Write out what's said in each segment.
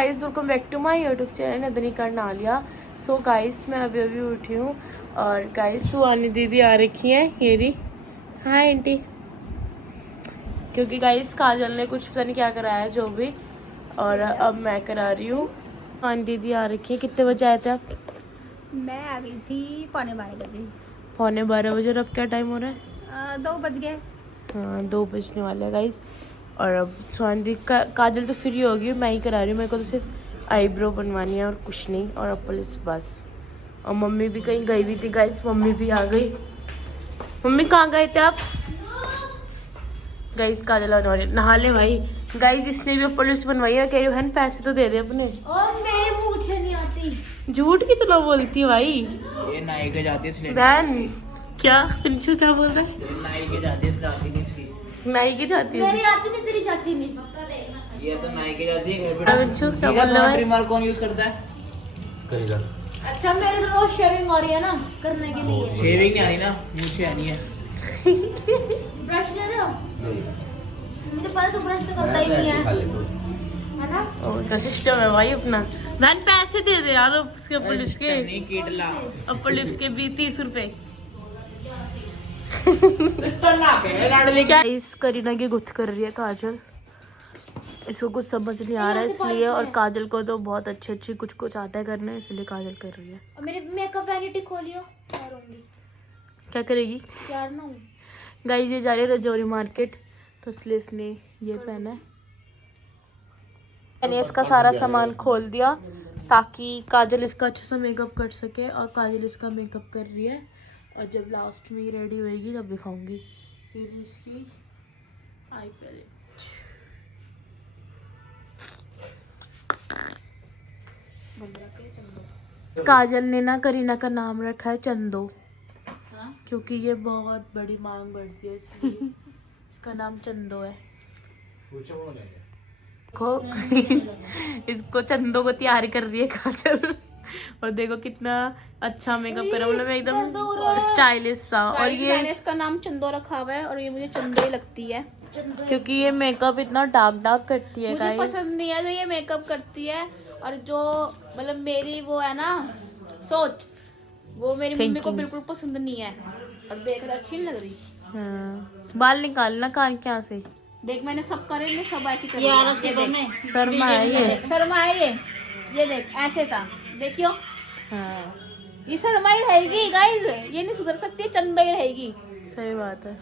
Guys, welcome back to my YouTube channel Nadnika Naliya. So guys, मैं अभी अभी उठी हूँ और गाइस सुहानी दीदी आ रखी हैं। ये रही। Hi aunty. क्योंकि गाइस काजल ने कुछ पता नहीं क्या कराया जो भी, और अब मैं करा रही हूँ। सुहानी दीदी आ रखी है। कितने बजे आए थे आप? मैं आ गई थी 12:15 बजे। 12:15 बजे। और अब क्या टाइम हो रहा है? 2 बज गए। हाँ, 2 बजने वाले हैं गाइस। और अब सुहानी दी काजल तो फ्री होगी, मैं ही करा रही हूँ। मेरे को तो सिर्फ आईब्रो बनवानी है और कुछ नहीं, और अब पुलिस बस। और मम्मी भी कहीं गई हुई थी गाइस, मम्मी भी आ गई। मम्मी कहाँ गए थे आप? गाइस काजल नहा ले भाई। गाइस इसने भी पुलिस बनवाई है। कह रही बहन पैसे तो दे दे अपने। और मेरे मुँह नहीं आती। झूठ कितना बोलती है भाई। ये नाई के जाती है बहन क्या पिंचू क्या बोल रहा है? नाई के जाती है इसलिए नहीं इसकी। नाई की जाती है। मेरी आती नहीं, तेरी जाती नहीं। ये तो नाई के जाती है घर पे। पिंचू क्या बोल रहा है? ट्रिमर कौन यूज करता है? करेगा। अच्छा, मेरे तो रोज शेविंग हो रही है ना करने के लिए। शेविंग नहीं आनी ना, मुझे आनी है। ब्रश ले रहे हो? मुझे पता तो ब्रश तो करता ही नहीं है, है ना? और सिस्टम है भाई अपना। बहन पैसे दे दे यार उसके पुलिस के। नहीं कीटला। अब पुलिस के भी 30 रुपए। क्या इस करीना की गुथ कर रही है काजल। इसको कुछ समझ नहीं आ रहा है इसलिए, और काजल को तो बहुत अच्छी कुछ कुछ आता है करने, इसलिए काजल कर रही है। और मेरी मेकअप वैनिटी खोलियो। क्या करेगी यार ना गाइस? ये जा रही है रजौरी मार्केट, तो इसलिए इसने ये पहना है। मैंने इसका सारा सामान खोल दिया ताकि काजल इसका अच्छा सा मेकअप कर सके, और काजल इसका मेकअप कर रही है। और जब लास्ट में ये रेडी होएगी तब दिखाऊंगी। ये इसकी आई पैलेट। काजल ने ना करीना का नाम रखा है चंदो। हाँ? क्योंकि ये बहुत बड़ी मांग बढ़ती है इसलिए इसका नाम चंदो है। इसको चंदो को तैयार कर रही है काजल। और देखो कितना अच्छा मेकअप करा, मतलब एकदम स्टाइलिश सा। और ये मैंने इसका नाम चंदो रखा हुआ है, और ये मुझे चंदो ही लगती है क्योंकि ये मेकअप इतना डार्क करती है। मुझे पसंद नहीं है जो ये मेकअप करती है, और जो मतलब मेरी वो है ना सोच, वो मेरी मम्मी को बिल्कुल पसंद नहीं है। और देख रहा अच्छी नहीं लग रही। हाँ, बाल निकालना कान के यहाँ से। देख मैंने सब करे, मैं सब ऐसे कर लिया। ये देख शर्मा है ये। शर्मा है ये देख ऐसे था, देखियो। हाँ ये शर्मा ही रहेगी गाइस, ये नहीं सुधर सकती, चंदा ही रहेगी। सही बात है।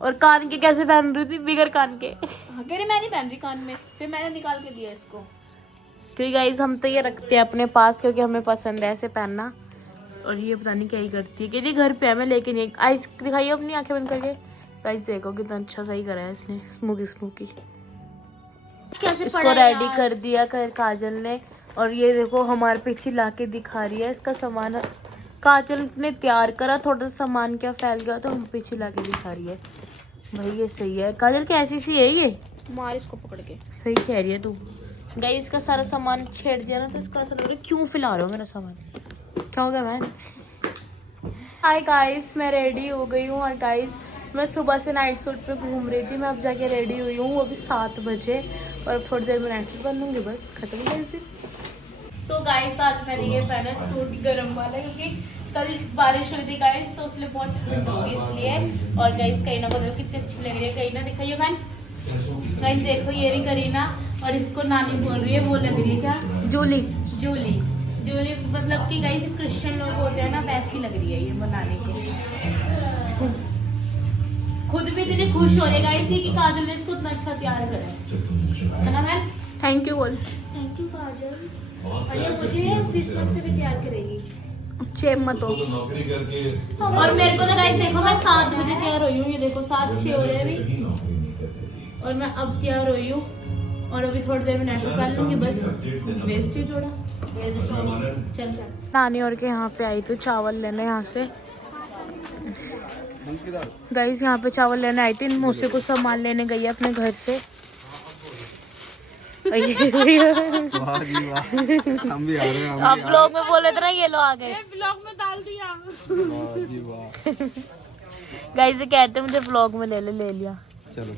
और कान के कैसे पहन रही थी बिगर कान के? हाँ, कह रही मैं नहीं पहन रही कान में, फिर मैंने निकाल के दिया इसको। क्योंकि गाइस हम तो ये रखते हैं अपने पास क्योंकि हमें पसंद है ऐसे पहनना। और ये पता नहीं क्या ही करती है कि घर पे है, मैं लेके नहीं। आइस दिखाइए अपनी आंखें बंद करके। गाइस देखो कितना अच्छा सही करा है इसने, स्मोकी। इसको रेडी कर दिया काजल ने। और ये देखो हमारे पीछे ला के दिखा रही है इसका सामान। काजल ने तैयार करा, थोड़ा सा सामान क्या फैल गया तो हम पीछे ला के दिखा रही है। भाई ये सही है। काजल कैसी सी है ये? मार इसको पकड़ के। सही कह रही है तू। गाइस इसका सारा सामान छेड़ दिया ना, तो इसको ऐसा लग रहा है क्यों फैला रहे हो मेरा सामान, क्या हो गया मैन? हाय गाइस, मैं रेडी हो गई हूँ। और गाइस मैं सुबह से नाइट सूट पे घूम रही थी, मैं अब जाके रेडी हुई हूँ। वो भी 7 बजे, और थोड़ी देर में नाइट सूट पहन लूँगी, बस खत्म हो गया इस दिन। सो गाइस आज मैंने ये पहना सूट गर्म वाला, क्योंकि कल बारिश हुई थी गाइस, तो उसलिए बहुत ठंड होगी इसलिए। और गाइस करीना को देखो कितनी अच्छी लग रही है। करीना दिखाइए बहन। गाइस देखो ये रही करीना, और इसको नानी बोल रही है, वो लग रही है क्या? जूली मतलब कि गाइस क्रिश्चियन लोग होते हैं ना, वैसी लग रही है ये बनाने के। खुद भी इतनी खुश हो रही है गाइस कि काजल ने इसको इतना अच्छा तैयार करा है ना मैम? थैंक यू बोल। थैंक यू काजल। और ये मुझे क्रिसमस पे भी तैयार करेगी। अच्छे मत हो। और मेरे को तो गाइस देखो मैं 7 बजे तैयार हुई हूँ, ये देखो 7-6 हो रहे हैं अभी, और मैं अब तैयार हुई हूँ। और अभी थोड़ी देर में नाइट सूट पहन लूंगी, बस वेस्ट ही जोड़ा। चल नानी और के यहाँ पे आई थी चावल लेने यहाँ से। गाइस यहाँ पे चावल लेने आई थी, मुझसे कुछ सामान लेने गई है अपने घर से। वाह जी वाह, हम भी आ रहे हैं। आप ब्लॉग में बोले थे ना, ये लो आ गए। ब्लॉग में डाल दिया। वाह जी वाह। गाइस ये कहते मुझे ब्लॉग में ले लिया। चलो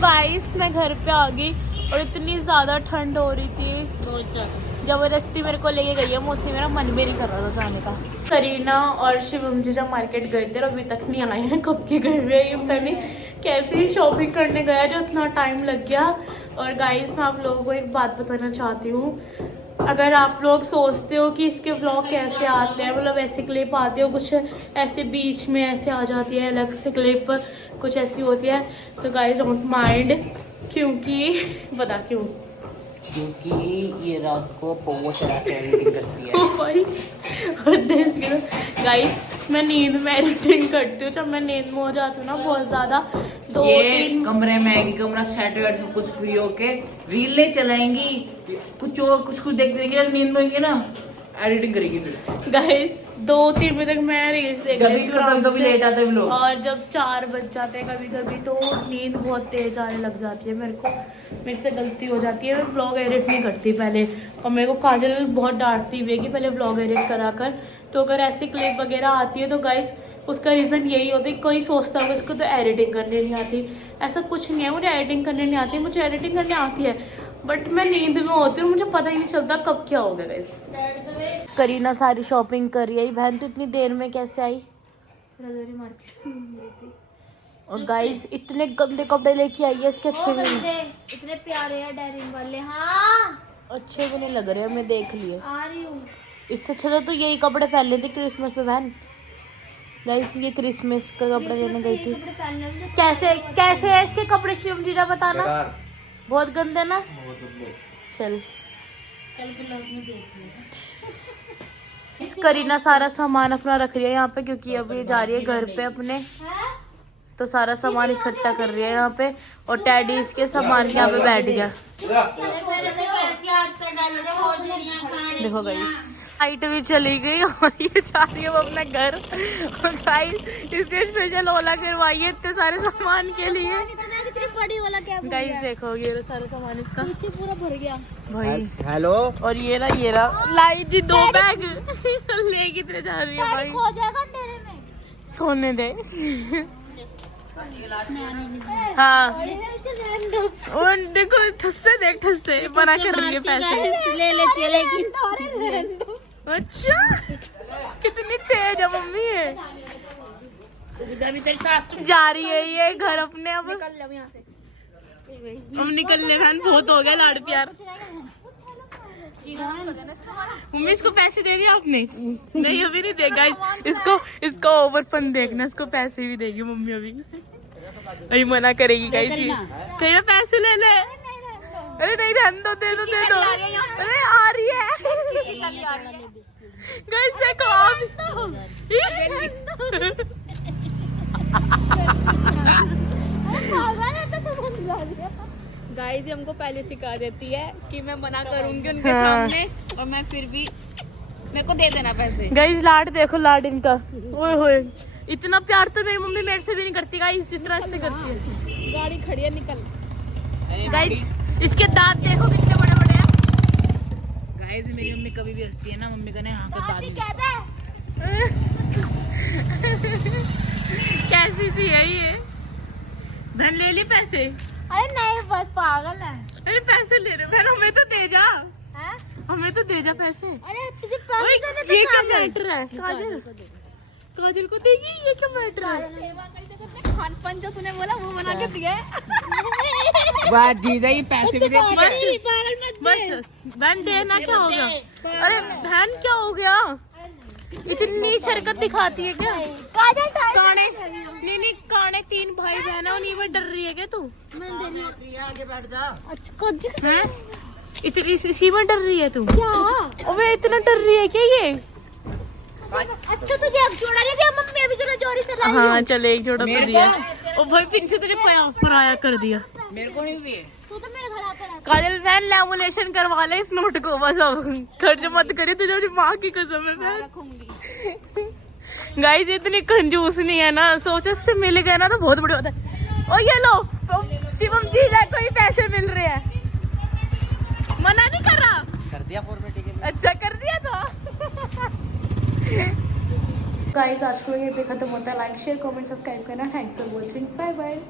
गाइस मैं घर पे आ गई और इतनी ज्यादा ठंड हो रही थी, बहुत ज्यादा। जबरदस्ती मेरे को लेके गई है मौसी, मेरा मन भी नहीं कर रहा था जाने का। करीना और शिवम जी जब मार्केट गए थे और अभी तक नहीं आए हैं, कब के गए हुए ये पता नहीं कैसे शॉपिंग करने गया जो इतना टाइम लग गया। और गाइस मैं आप लोगों को एक बात बताना चाहती हूँ, अगर आप लोग सोचते हो कि इसके व्लॉग कैसे आते हैं, मतलब ऐसे क्लिप आते हो, कुछ ऐसे बीच में ऐसे आ जाती है अलग से क्लिप, कुछ ऐसी होती है, तो गाइस डोंट माइंड, क्योंकि बता क्योंकि ये रात को पौवा चढ़ा के एडिटिंग करती है। भाई गाइस मैं नींद में एडिटिंग करती हूँ, जब मैं नींद में हो जाती हूँ ना बहुत ज्यादा, 2-3 कमरे में आएगी, कमरा सेट वेट सब कुछ फ्री होके रीलें चलाएंगी, कुछ और कुछ देख लेंगी, जब नींद में होंगी ना एडिटिंग करेगी फिर। गाइस 2-3 बजे तक मैं रील्स देख रही हूँ, कभी लेट आते हैं लोग, और जब 4 बज जाते हैं कभी कभी तो नींद बहुत तेज आने लग जाती है मेरे को, मेरे से गलती हो जाती है, मैं ब्लॉग एडिट नहीं करती पहले, और मेरे को काजल बहुत डांटती हुई है कि पहले ब्लॉग एडिट करा कर। तो अगर ऐसी क्लिप वगैरह आती है तो गाइस उसका रीज़न यही होता है, कोई सोचता होगा इसको तो एडिटिंग करने नहीं आती, ऐसा कुछ नहीं है, मुझे एडिटिंग करने नहीं आती, मुझे एडिटिंग करने आती है, बट मैं नींद में होती हूँ, मुझे पता ही नहीं चलता कब क्या हो गया गाइस। करीना सारी शॉपिंग कर रही है, बहन तो इतनी देर में कैसे आई? और गाइस इतने गंदे कपड़े लेके आई है, इसके अच्छे भी नहीं, इतने प्यारे हैं डेनिम वाले। हाँ अच्छे भी नहीं लग रहे, मैं देख लिए, आ रही हूँ। इससे अच्छा तो यही कपड़े पहन लेते क्रिसमस पे बहन। गाइस ये क्रिसमस का कपड़े लेने गई थी। कैसे कैसे है इसके कपड़े शिवम जीजा बताना? बहुत गंदे ना, चल करीना सारा सामान अपना रख रही है यहाँ पे, क्योंकि अब ये जा रही है घर पे अपने, तो सारा सामान इकट्ठा कर रही है यहाँ पे, और टैडी इसके सामान के यहाँ पे बैठ गया। देखो गाइस लाइट भी चली गई और ये जा रही है वो अपना घर, और गाइस इसने स्पेशल ओला करवाई है इतने सारे सामान के लिए। कितनी बड़ी वाला कैब गाइस देखो ये सारा सामान इसका पीछे पूरा भर गया भाई। हेलो, और ये रहा लाई जी 2 बैग ले कितने जा रही है भाई, खो जाएगा अंधेरे में। खोने दे। हाँ और देखो ठस्से देख, ठस्से बना कर रही है पैसे ले लेती है लेकिन अच्छा कितनी तेज है मम्मी है, जा रही है ये घर अपने, अब हम निकल ले बहन, बहुत हो गया लाड़ प्यार। मम्मी इसको पैसे दे दिए आपने? नहीं अभी नहीं देगा, इसको ओवरफन देखना, इसको पैसे भी देगी मम्मी अभी, अभी मना करेगी गाइस, कहीं पैसे ले ले। अरे नहीं रहने दो, दे दो दे दो, अरे आ रही है गाइस देखो गाइस हमको पहले सिखा देती है कि मैं मना करूंगी उनके सामने, और मैं फिर भी मेरे को दे देना पैसे। गाइस लाड देखो, लाड इनका ओए होए, इतना प्यार तो मेरी मम्मी मेरे से भी नहीं करती गाइस, जितना इससे करती है। गाड़ी खड़ी है, निकल। गाइस इसके दांत देखो कितने बड़े बड़े हैं। गाइस मेरी मम्मी कभी भी हंसती है ना, मम्मी का हाँ का दादी कैसी सी है ये, धन ले लिए पैसे? अरे नहीं बस पागल है। अरे पैसे ले रहे बहन, हमें तो दे जा, हैं? हमें तो दे जा पैसे। अरे तुझे पैसे देने तो ये क्या मैटर है? काजल को देगी, ये क्या मैटर है? खान पान जो तूने बोला वो बना के दिया है। वाह जीजा ये पैसे भी देती है। बस बहन देना क्या हो गया? अरे बहन क्या हो गया, इतनी हरकत दिखाती है क्या? काने नहीं काने 3 भाई बहन है, उन्हीं में डर रही है क्या तू? आगे बैठ जा। हैं? इतनी इसी में डर रही है तू क्या? अबे इतना डर रही है क्या ये? अच्छा तुझे एक जोड़ा ले दिया मम्मी, अभी जोड़ा जोरी से लाई। हाँ चल एक जोड़ा कर दिया। ओ भाई पिंचू तेरे पराया कर दिया। मेरे को नहीं दिए। तू तो मेरे घर आता रहता। काजल बहन लैमिनेशन करवा ले इस नोट को, बस अब खर्च मत करिए, तुझे अपनी माँ की कसम है बहन। गाइस इतनी कंजूस नहीं है ना, सोचो इससे मिल गया ना तो बहुत बड़ी होता है। ओ ये लो शिवम जी को ही पैसे मिल रहे हैं, मना नहीं कर रहा, कर दिया फॉर्मेलिटी के लिए। अच्छा कर दिया तो गाइस आज को ये पे खत्म होता है। लाइक शेयर कमेंट सब्सक्राइब करना। Thanks for watching. Bye bye.